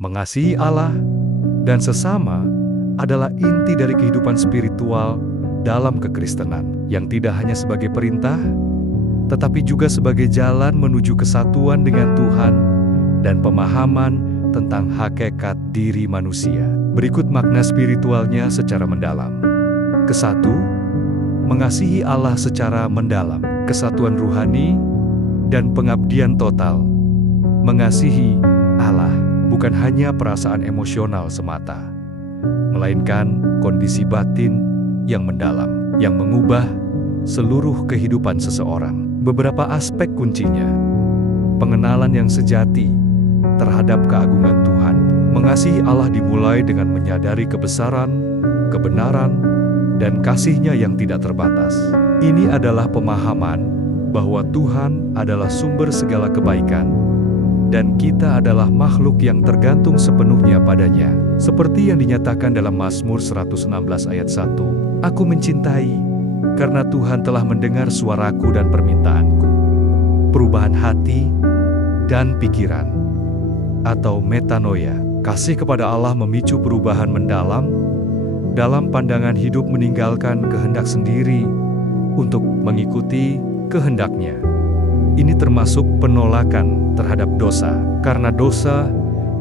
Mengasihi Allah dan sesama adalah inti dari kehidupan spiritual dalam kekristenan, yang tidak hanya sebagai perintah, tetapi juga sebagai jalan menuju kesatuan dengan Tuhan dan pemahaman tentang hakikat diri manusia. Berikut makna spiritualnya secara mendalam. Kesatu, mengasihi Allah secara mendalam, kesatuan ruhani dan pengabdian total. Mengasihi Allah bukan hanya perasaan emosional semata, melainkan kondisi batin yang mendalam, yang mengubah seluruh kehidupan seseorang. Beberapa aspek kuncinya: pengenalan yang sejati terhadap keagungan Tuhan. Mengasihi Allah dimulai dengan menyadari kebesaran, kebenaran, dan kasih-Nya yang tidak terbatas. Ini adalah pemahaman bahwa Tuhan adalah sumber segala kebaikan, dan kita adalah makhluk yang tergantung sepenuhnya padanya. Seperti yang dinyatakan dalam Mazmur 116 ayat 1, "Aku mencintai, karena Tuhan telah mendengar suaraku dan permintaanku." Perubahan hati dan pikiran, atau metanoia. Kasih kepada Allah memicu perubahan mendalam dalam pandangan hidup, meninggalkan kehendak sendiri untuk mengikuti kehendak-Nya. Ini termasuk penolakan terhadap dosa, karena dosa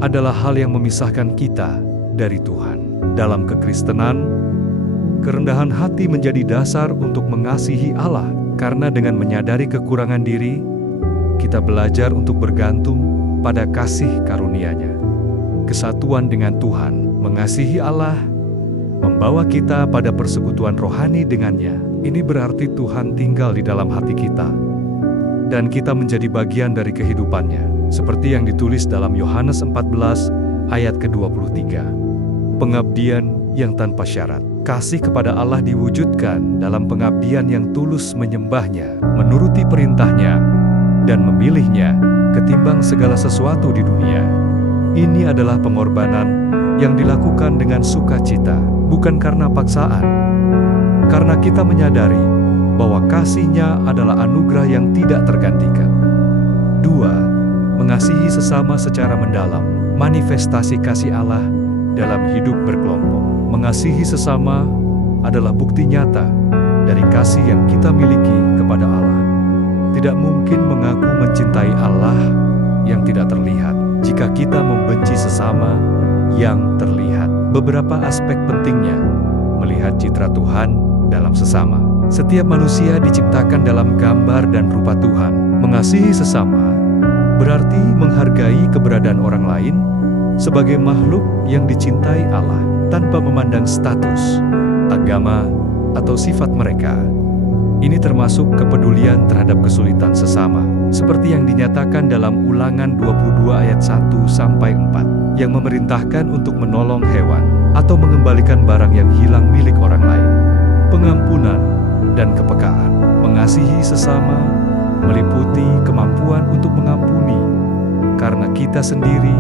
adalah hal yang memisahkan kita dari Tuhan. Dalam kekristenan, kerendahan hati menjadi dasar untuk mengasihi Allah, karena dengan menyadari kekurangan diri, kita belajar untuk bergantung pada kasih karunia-Nya. Kesatuan dengan Tuhan, mengasihi Allah, membawa kita pada persekutuan rohani dengan-Nya. Ini berarti Tuhan tinggal di dalam hati kita, dan kita menjadi bagian dari kehidupan-Nya, seperti yang ditulis dalam Yohanes 14 ayat ke-23. Pengabdian yang tanpa syarat. Kasih kepada Allah diwujudkan dalam pengabdian yang tulus menyembah-Nya, menuruti perintah-Nya, dan memilih-Nya ketimbang segala sesuatu di dunia. Ini adalah pengorbanan yang dilakukan dengan sukacita, bukan karena paksaan. Karena kita menyadari bahwa kasih-Nya adalah anugerah yang tidak tergantikan. 2. Mengasihi sesama secara mendalam. Manifestasi kasih Allah dalam hidup berkelompok. Mengasihi sesama adalah bukti nyata dari kasih yang kita miliki kepada Allah. Tidak mungkin mengaku mencintai Allah yang tidak terlihat jika kita membenci sesama yang terlihat. Beberapa aspek pentingnya melihat citra Tuhan dalam sesama. Setiap manusia diciptakan dalam gambar dan rupa Tuhan. Mengasihi sesama berarti menghargai keberadaan orang lain sebagai makhluk yang dicintai Allah, tanpa memandang status, agama, atau sifat mereka. Ini termasuk kepedulian terhadap kesulitan sesama, seperti yang dinyatakan dalam Ulangan 22 ayat 1-4, yang memerintahkan untuk menolong hewan atau mengembalikan barang yang hilang milik orang lain. Pengampunan dan kepekaan. Mengasihi sesama meliputi kemampuan untuk mengampuni, karena kita sendiri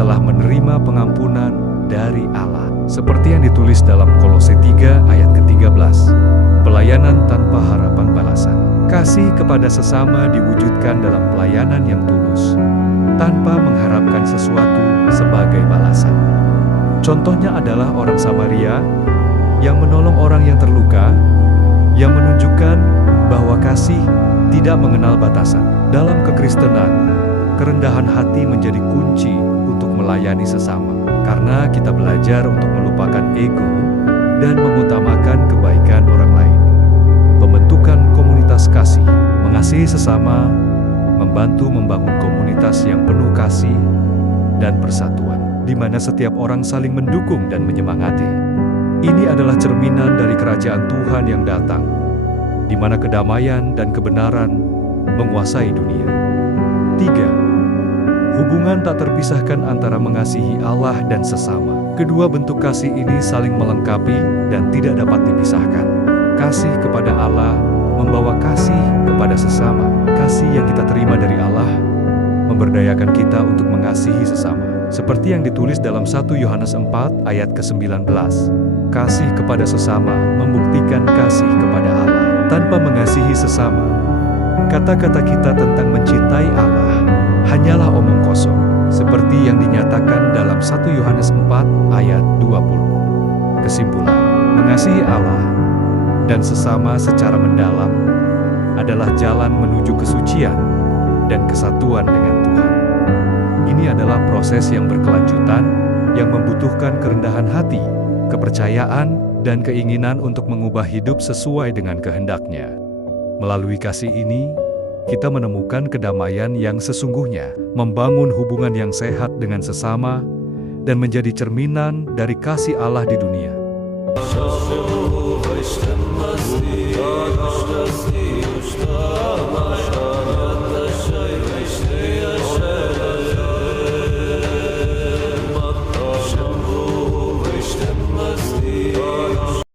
telah menerima pengampunan dari Allah. Seperti yang ditulis dalam Kolose 3 ayat ke-13. Pelayanan tanpa harapan balasan. Kasih kepada sesama diwujudkan dalam pelayanan yang tulus, tanpa mengharapkan sesuatu sebagai balasan. Contohnya adalah orang Samaria yang menolong orang yang terluka, yang menunjukkan bahwa kasih tidak mengenal batasan. Dalam kekristenan, kerendahan hati menjadi kunci untuk melayani sesama, karena kita belajar untuk melupakan ego dan mengutamakan kebaikan orang lain. Pembentukan komunitas kasih. Mengasihi sesama membantu membangun komunitas yang penuh kasih dan persatuan, di mana setiap orang saling mendukung dan menyemangati. Ini adalah cerminan dari kerajaan Tuhan yang datang, di mana kedamaian dan kebenaran menguasai dunia. 3. Hubungan tak terpisahkan antara mengasihi Allah dan sesama. Kedua bentuk kasih ini saling melengkapi dan tidak dapat dipisahkan. Kasih kepada Allah membawa kasih kepada sesama. Kasih yang kita terima dari Allah memberdayakan kita untuk mengasihi sesama. Seperti yang ditulis dalam 1 Yohanes 4 ayat ke-19. Kasih kepada sesama membuktikan kasih kepada Allah. Tanpa mengasihi sesama, kata-kata kita tentang mencintai Allah hanyalah omong kosong, seperti yang dinyatakan dalam 1 Yohanes 4 ayat 20. Kesimpulan, mengasihi Allah dan sesama secara mendalam adalah jalan menuju kesucian dan kesatuan dengan Tuhan. Ini adalah proses yang berkelanjutan yang membutuhkan kerendahan hati, kepercayaan, dan keinginan untuk mengubah hidup sesuai dengan kehendak-Nya. Melalui kasih ini, kita menemukan kedamaian yang sesungguhnya, membangun hubungan yang sehat dengan sesama, dan menjadi cerminan dari kasih Allah di dunia.